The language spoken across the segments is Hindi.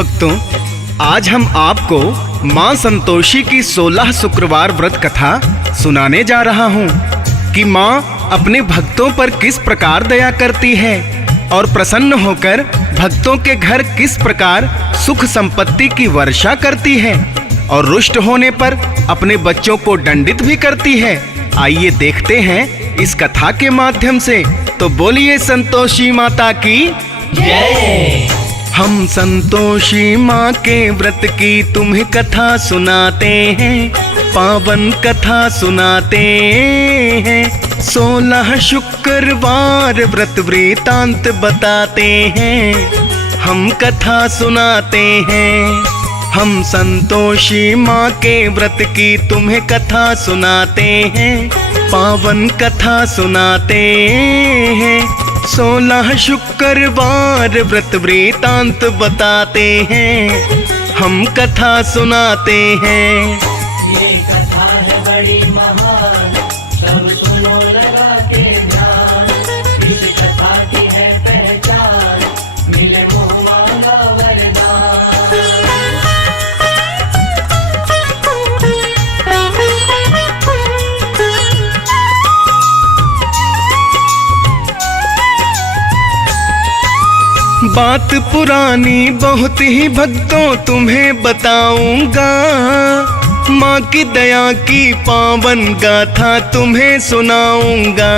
भक्तों, आज हम आपको माँ संतोषी की 16 शुक्रवार व्रत कथा सुनाने जा रहा हूँ कि माँ अपने भक्तों पर किस प्रकार दया करती है और प्रसन्न होकर भक्तों के घर किस प्रकार सुख संपत्ति की वर्षा करती है और रुष्ट होने पर अपने बच्चों को दंडित भी करती है। आइए देखते हैं इस कथा के माध्यम से। तो बोलिए संतोषी माता की जय। हम संतोषी माँ के व्रत की तुम्हें कथा सुनाते हैं, पावन कथा सुनाते हैं। 16 शुक्रवार व्रत वृतांत बताते हैं, हम कथा सुनाते हैं। हम संतोषी माँ के व्रत की तुम्हें कथा सुनाते हैं, पावन कथा सुनाते हैं। 16 शुक्रवार व्रत वृतांत बताते हैं, हम कथा सुनाते हैं। ये कथा है बड़ी महान, सब सुनो लगा के ध्यान। इस कथा की है पहचान, मिले मोह मांगा वरदान। बात पुरानी बहुत ही भक्तों तुम्हें बताऊंगा, माँ की दया की पावन गाथा तुम्हें सुनाऊंगा।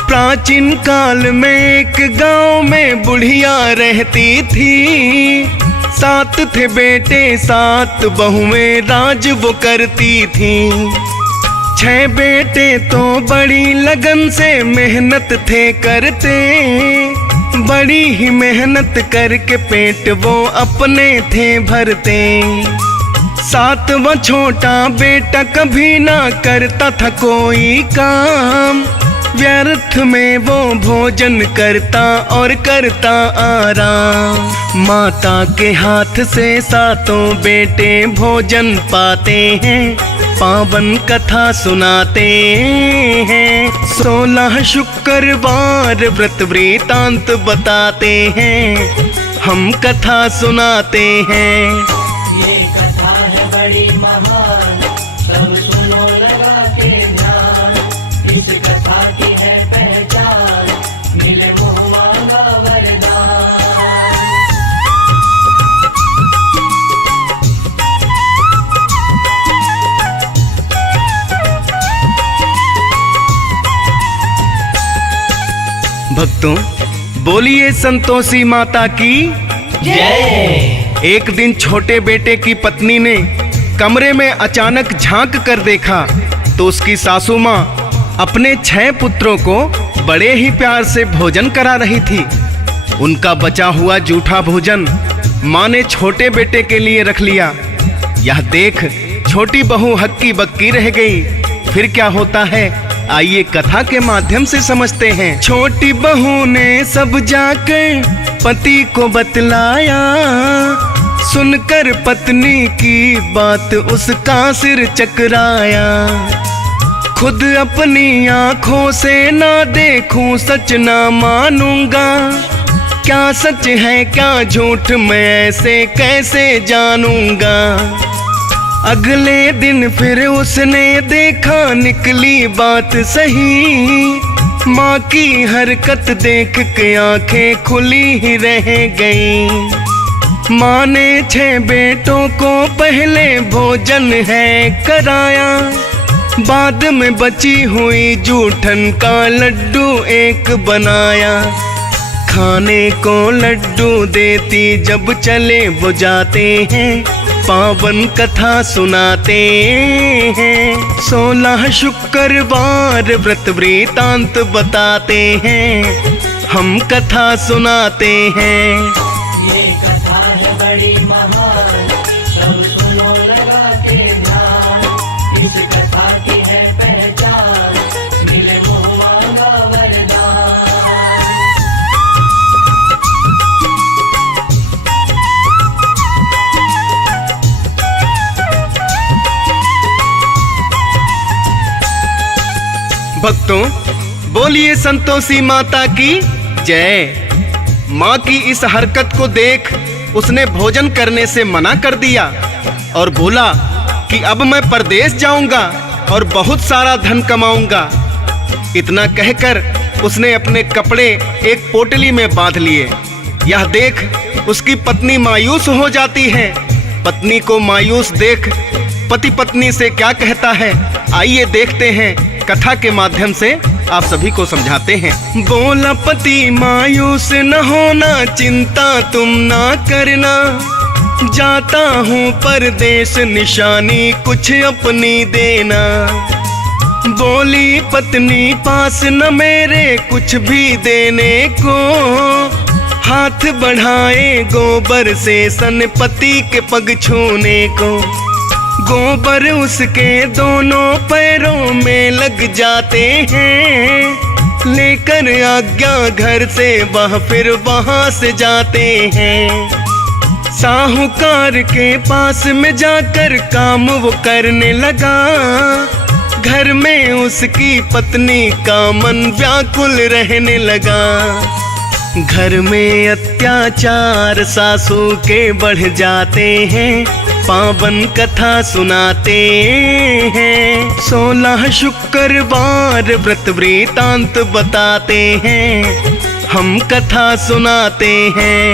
प्राचीन काल में एक गांव में बुढ़िया रहती थी, 7 थे बेटे 7 बहुएं राज वो करती थी। 6 बेटे तो बड़ी लगन से मेहनत थे करते, बड़ी ही मेहनत करके पेट वो अपने थे भरते। 7वां छोटा बेटा कभी ना करता था कोई काम, व्यर्थ में वो भोजन करता और करता आराम। माता के हाथ से 7 बेटे भोजन पाते हैं, पावन कथा सुनाते हैं। 16 शुक्रवार व्रत वृतांत बताते हैं, हम कथा सुनाते हैं। ये कथा है बड़ी महान, सब सुनो लगा के ध्यान। इस कथा की है पहचान, मिले मोह मांगा वरदान। भक्तों, बोलिए संतोषी माता की जय। एक दिन छोटे बेटे की पत्नी ने कमरे में अचानक झांक कर देखा तो उसकी सासू माँ अपने 6 पुत्रों को बड़े ही प्यार से भोजन करा रही थी। उनका बचा हुआ जूठा भोजन माँ ने छोटे बेटे के लिए रख लिया। यह देख छोटी बहू हक्की बक्की रह गई। फिर क्या होता है, आइए कथा के माध्यम से समझते हैं। छोटी बहू ने सब जाकर पति को बतलाया, सुनकर पत्नी की बात उसका सिर चकराया। खुद अपनी आंखों से ना देखूं सच ना मानूंगा, क्या सच है क्या झूठ मैं ऐसे कैसे जानूंगा। अगले दिन फिर उसने देखा निकली बात सही, माँ की हरकत देख के आंखें खुली ही रह गईं। माँ ने 6 बेटों को पहले भोजन है कराया, बाद में बची हुई जूठन का लड्डू एक बनाया। खाने को लड्डू देती जब चले वो जाते हैं, पावन कथा सुनाते हैं। 16 शुक्रवार व्रत वृतांत बताते हैं, हम कथा सुनाते हैं। ये कथा है बड़ी महान, सब सुनो लगा के ध्यान। इस कथा की है पहचान, मिले मोह मांगा वरदान। भक्तों, बोलिए संतोषी माता की जय। माँ की इस हरकत को देख उसने भोजन करने से मना कर दिया और बोला कि अब मैं परदेश जाऊंगा और बहुत सारा धन कमाऊंगा। इतना कहकर उसने अपने कपड़े एक पोटली में बांध लिए। यह देख उसकी पत्नी मायूस हो जाती है। पत्नी को मायूस देख पति पत्नी से क्या कहता है, आइए देखते हैं, कथा के माध्यम से आप सभी को समझाते हैं। बोला पति मायूस न होना, चिंता तुम ना करना, जाता हूँ परदेश, निशानी कुछ अपनी देना। बोली पत्नी पास न मेरे कुछ भी देने को, हाथ बढ़ाए गोबर से सन पति के पग छूने को। गोबर उसके दोनों पैरों में लग जाते हैं, लेकर आज्ञा घर से वह फिर वहां से जाते हैं। साहूकार के पास में जाकर काम वो करने लगा, घर में उसकी पत्नी का मन व्याकुल रहने लगा। घर में अत्याचार सासू के बढ़ जाते हैं, पावन कथा सुनाते हैं। 16 शुक्रवार व्रत वृतांत बताते हैं, हम कथा सुनाते हैं।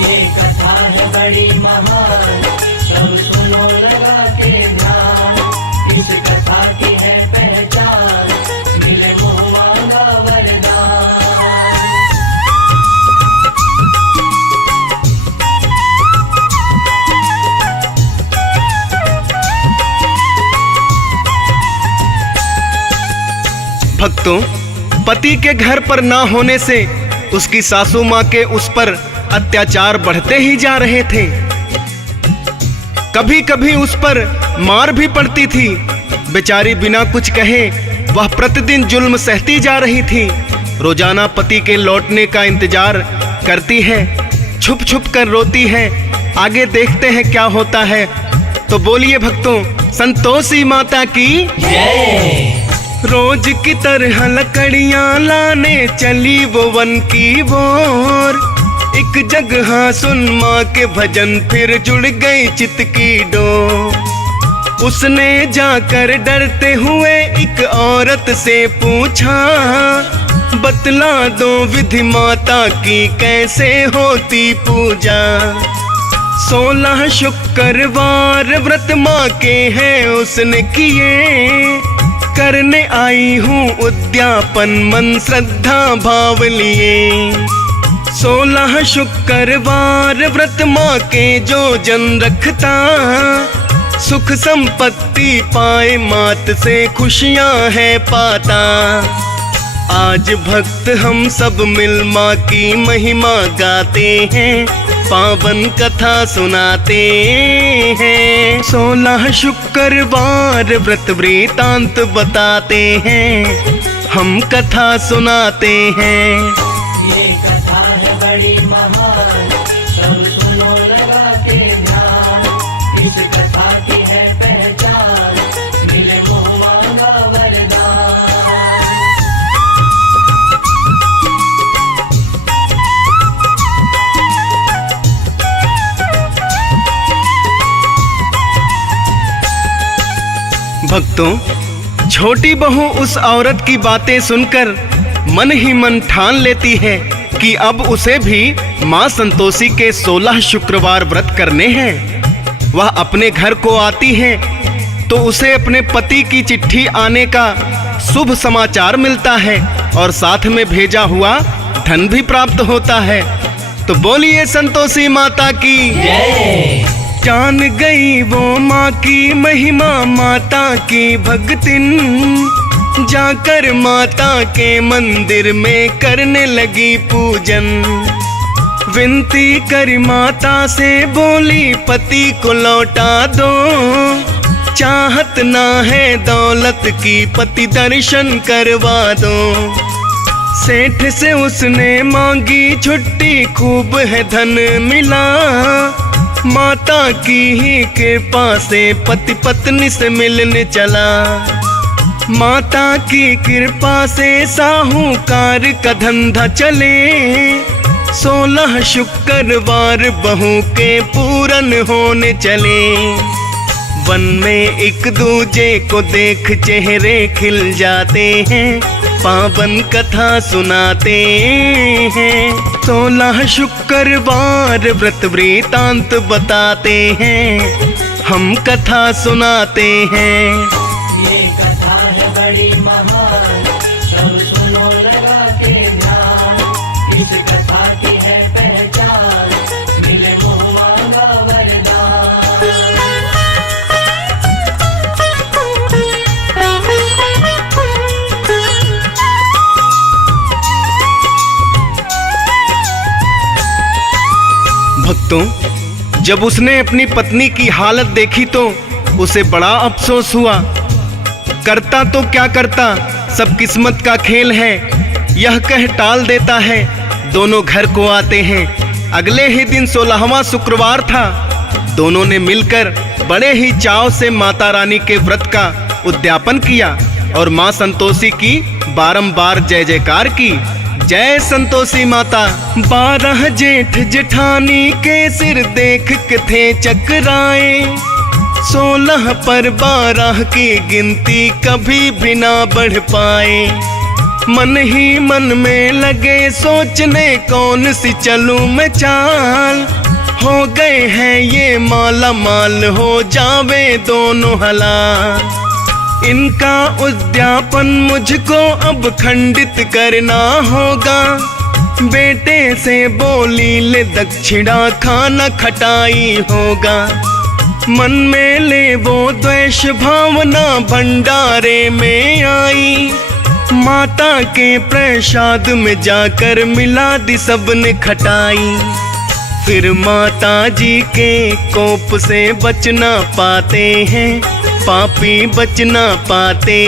ये कथा है बड़ी महान, सब सुनो लगा के ध्यान। इस कथा की है पहचान, मिले मुँह मांगा वरदान। भक्तों, पति के घर पर ना होने से उसकी सासू माँ के उस पर अत्याचार बढ़ते ही जा रहे थे। कभी कभी उस पर मार भी पड़ती थी। बेचारी बिना कुछ कहे वह प्रतिदिन जुल्म सहती जा रही थी। रोजाना पति के लौटने का इंतजार करती है, छुप छुप कर रोती है। आगे देखते हैं क्या होता है। तो बोलिए भक्तों, संतोषी माता की जय। रोज की तरह लकड़ियां लाने चली वो वन की ओर। एक जगह सुन माँ के भजन, फिर जुड़ गई चित की डोर। उसने जाकर डरते हुए एक औरत से पूछा, बतला दो विधि माता की कैसे होती पूजा। 16 शुक्रवार व्रत माँ के हैं उसने किए, करने आई हूँ उद्यापन मन श्रद्धा भाव लिए। 16 शुक्रवार व्रत माँ के जो जन रखता, सुख संपत्ति पाए मात से खुशियाँ है पाता। आज भक्त हम सब मिल माँ की महिमा गाते हैं, पावन कथा सुनाते हैं। 16 शुक्रवार व्रत वृतांत बताते हैं, हम कथा सुनाते हैं। ये कथा है बड़ी महान, सब सुनो लगा के ध्यान। इस कथा की है पहचान, मिले मुँह मांगा वरदान। भक्तों, छोटी बहू उस औरत की बातें सुनकर मन ही मन ठान लेती है कि अब उसे भी माँ संतोषी के 16 शुक्रवार व्रत करने हैं। वह अपने घर को आती है तो उसे अपने पति की चिट्ठी आने का शुभ समाचार मिलता है और साथ में भेजा हुआ धन भी प्राप्त होता है। तो बोलिए संतोषी माता की जय। जान गई वो माँ की महिमा, माता की भक्तिन, जाकर माता के मंदिर में करने लगी पूजन। विनती करी माता से बोली, पति को लौटा दो, चाहत ना है दौलत की, पति दर्शन करवा दो। सेठ से उसने मांगी छुट्टी, खूब है धन मिला, माता की ही कृपा से पति पत्नी से मिलने चला। माता की कृपा से साहूकार का धंधा चले, 16 शुक्रवार बहू के पूरन होने चले। वन में एक दूजे को देख चेहरे खिल जाते हैं, पावन कथा सुनाते हैं। 16 शुक्रवार व्रत वृतांत बताते हैं, हम कथा सुनाते हैं। ये कथा है बड़ी महान, सब सुनो लगा के ध्यान। इस कथा की है पहचान, मिले मुँह मांगा वरदान। भक्तों, जब उसने अपनी पत्नी की हालत देखी तो उसे बड़ा अफसोस हुआ। करता तो क्या करता, सब किस्मत का खेल है, यह कह टाल देता है। दोनों घर को आते हैं। अगले ही दिन 16वां शुक्रवार था। दोनों ने मिलकर बड़े ही चाव से माता रानी के व्रत का उद्यापन किया और मां संतोषी की बारंबार जय जयकार की। जय संतोषी माता। 12 जेठ जेठानी के सिर देख के थे चकराए। 16 पर 12 की गिनती कभी भी ना बढ़ पाए। मन ही मन में लगे सोचने कौन सी चलूं मैं चाल। हो गए हैं ये माला माल, हो जावे दोनों हलाल। इनका उद्यापन मुझको अब खंडित करना होगा। बेटे से बोली ले दक्षिणा, खाना खटाई होगा। मन में ले वो द्वेष भावना भंडारे में आई। माता के प्रसाद में जाकर मिला दी सबने खटाई। फिर माता जी के कोप से बचना पाते हैं, पापी बचना पाते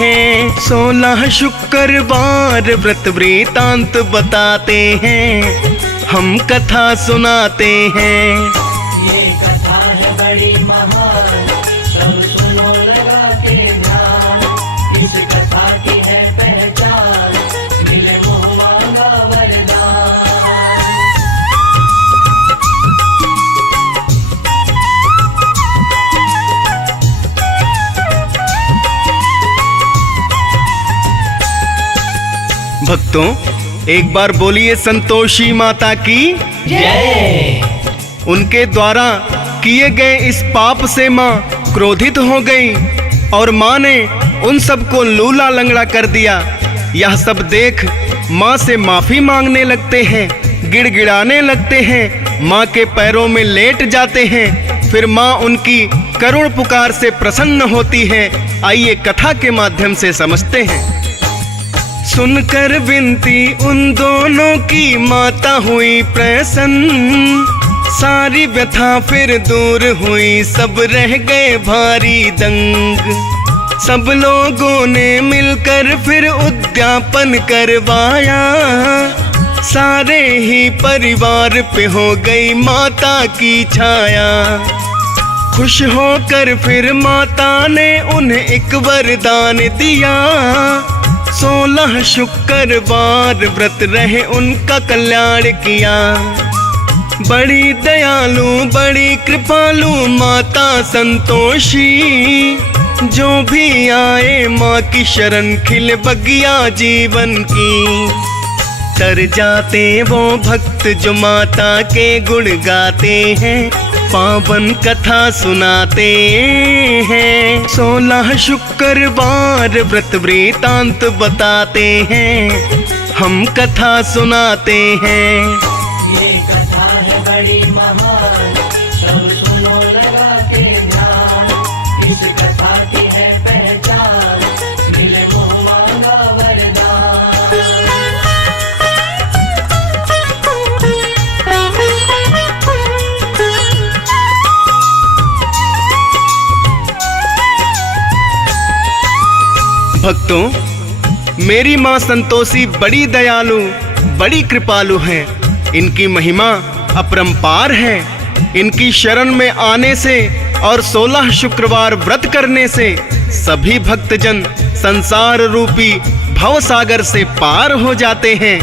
हैं। 16 शुक्रवार व्रत वृतांत बताते हैं, हम कथा सुनाते हैं। ये कथा है बड़ी महान, सब सुनो लगा के ध्यान। इस कथा की है पहचान, मिले मुँह मांगा वरदान। भक्तों, एक बार बोलिए संतोषी माता की जय। उनके द्वारा किए गए इस पाप से माँ क्रोधित हो गई और माँ ने उन सबको लूला लंगड़ा कर दिया। यह सब देख माँ से माफी मांगने लगते हैं, गिड़गिड़ाने लगते हैं, माँ के पैरों में लेट जाते हैं। फिर माँ उनकी करुण पुकार से प्रसन्न होती है। आइए कथा के माध्यम से समझते हैं। सुनकर विनती उन दोनों की माता हुई प्रसन्न। सारी व्यथा फिर दूर हुई, सब रह गए भारी दंग। सब लोगों ने मिलकर फिर उद्यापन करवाया। सारे ही परिवार पे हो गई माता की छाया। खुश होकर फिर माता ने उन्हें एक वरदान दिया। 16 शुक्रवार व्रत रहे उनका कल्याण किया। बड़ी दयालु बड़ी कृपालु माता संतोषी। जो भी आए माँ की शरण खिल बगिया जीवन की। तर जाते वो भक्त जो माता के गुण गाते हैं, पावन कथा सुनाते हैं। 16 शुक्रवार व्रत वृतांत बताते हैं, हम कथा सुनाते हैं। ये कथा है बड़ी महान, सब सुनो लगा के ध्यान। इस कथा की है पहचान, मिले मुँह मांगा वरदान। भक्तों, मेरी माँ संतोषी बड़ी दयालु बड़ी कृपालु हैं। इनकी महिमा अपरंपार है। इनकी शरण में आने से और 16 शुक्रवार व्रत करने से सभी भक्तजन संसार रूपी भव सागर से पार हो जाते हैं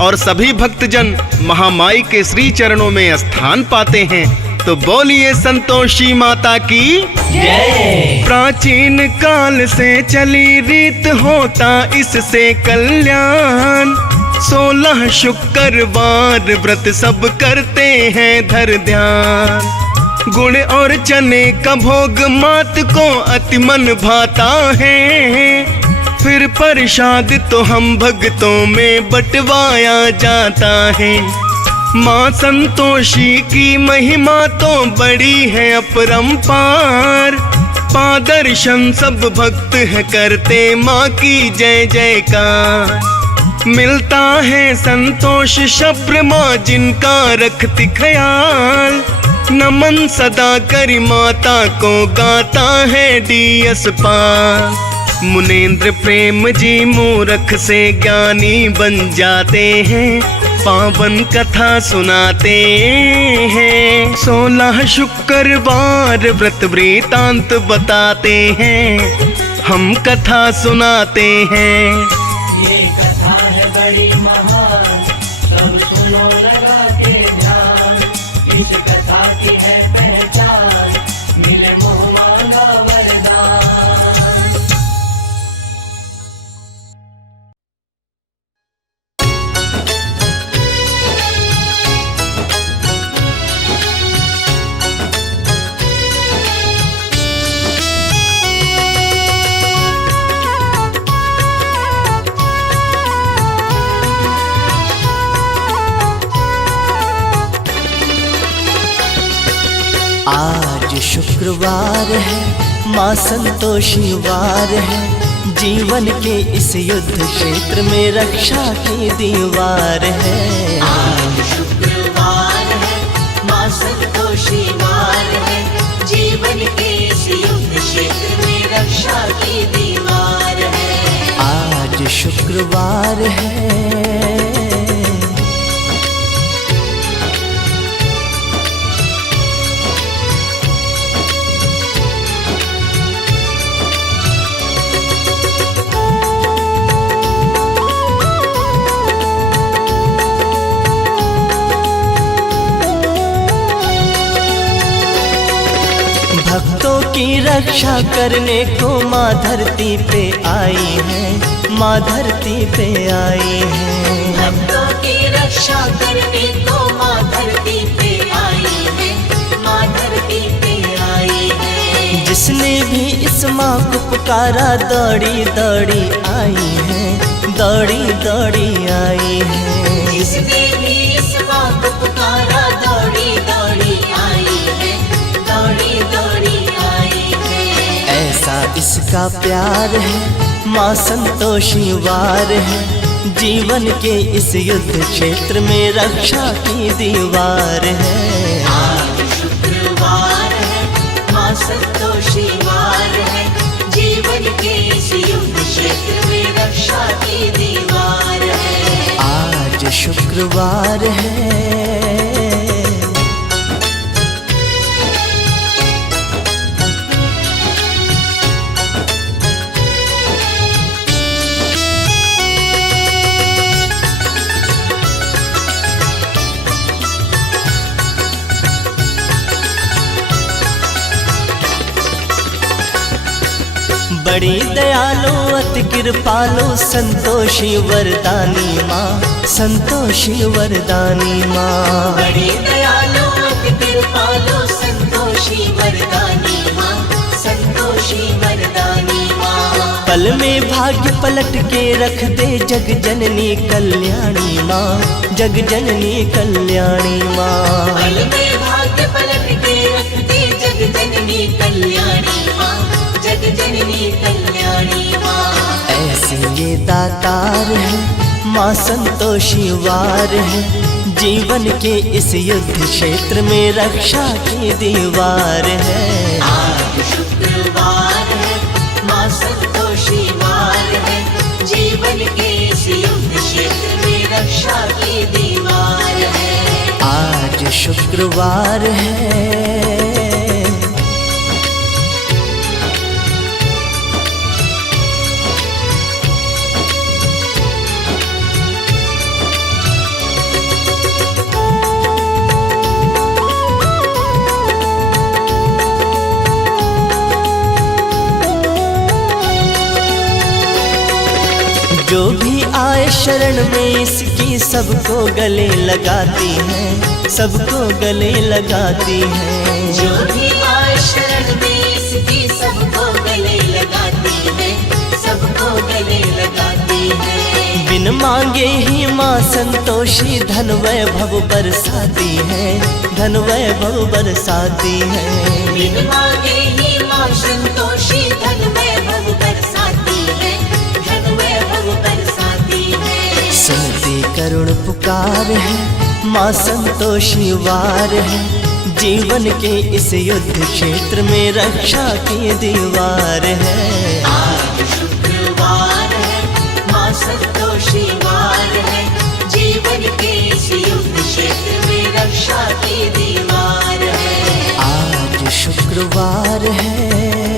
और सभी भक्तजन महामाई के श्री चरणों में स्थान पाते हैं। तो बोलिए संतोषी माता की जय। प्राचीन काल से चली रीत होता इससे कल्याण, 16 शुक्रवार व्रत सब करते हैं धर ध्यान। गुड़ और चने का भोग मात को अति मन भाता है, फिर प्रसाद तो हम भक्तों में बंटवाया जाता है। माँ संतोषी की महिमा तो बड़ी है अपरंपार, पादर्शन सब भक्त है करते माँ की जय जयकार। मिलता है संतोष शब्द माँ जिनका रखती ख्याल, नमन सदा करी माता को गाता है डीएस पाल। मुनेन्द्र प्रेम जी मूर्ख से ज्ञानी बन जाते हैं, पावन कथा सुनाते हैं। 16 शुक्रवार व्रत वृतांत बताते हैं, हम कथा सुनाते हैं। ये कथा है बड़ी महान, सब सुनो लगा के ध्यान। इस कथा की है पहचान, मिले मोह मांगा वरदान। आज शुक्रवार है, माँ संतोषी वार है, जीवन के इस युद्ध क्षेत्र में रक्षा की दीवार है। आज शुक्रवार है, माँ संतोषी वार है, जीवन के इस युद्ध क्षेत्र में रक्षा की दीवार है। आज शुक्रवार है, भक्तों की रक्षा करने को माँ धरती पे आई है, माँ धरती पे आई है। भक्तों की रक्षा करने को माँ धरती पे आई है, माँ धरती पे आई है। जिसने भी इस माँ को पुकारा दौड़ी दौड़ी आई है, दौड़ी दौड़ी आई है। जिसने भी इस माँ को पुकारा दौड़ी दौड़ी आई है, दौड़ी दौड़ी आई है। ऐसा इसका प्यार है, माँ संतोषी वार है, जीवन के इस युद्ध क्षेत्र में रक्षा की दीवार है। आज शुक्रवार है, माँ संतोषी वार है, जीवन के इस युद्ध क्षेत्र में रक्षा की दीवार है। आज शुक्रवार है, बड़ी दयालु अति कृपालु संतोषी वरदानी माँ, संतोषी वरदानी माँ। बड़ी दयालु अति कृपालु संतोषी वरदानी माँ, संतोषी वरदानी माँ। पल में भाग्य पलट के रख दे जग जननी कल्याणी माँ, जग जननी कल्याणी माँ। पल में भाग्य पलट के रख दे जग जननी कल्याणी माँ, जग जननी कल्याणी माँ। ऐसे ये दातार है, माँ संतोषी वार है, जीवन के इस युद्ध क्षेत्र में रक्षा की दीवार है। आज शुक्रवार है, माँ संतोषी वार है, जीवन के इस युद्ध क्षेत्र में रक्षा की दीवार है। आज शुक्रवार है, जो भी आए शरण में इसकी सबको गले लगाती है, सबको गले लगाती है। जो भी आए शरण में इसकी सबको गले लगाती है, सबको गले लगाती है। बिन मांगे ही माँ संतोषी धन वैभव बरसाती है, धन वैभव बरसाती है। बिन मांगे ही माँ संतोषी धन वैभव बरसाती है, धन वैभव बरसाती है। सुनती करुण पुकार है माँ संतोषी वार है, जीवन के इस युद्ध क्षेत्र में रक्षा की दीवार है। आज शुक्रवार है, माँ संतोषी वार है, जीवन के इस युद्ध क्षेत्र में रक्षा की दीवार है। आज शुक्रवार है।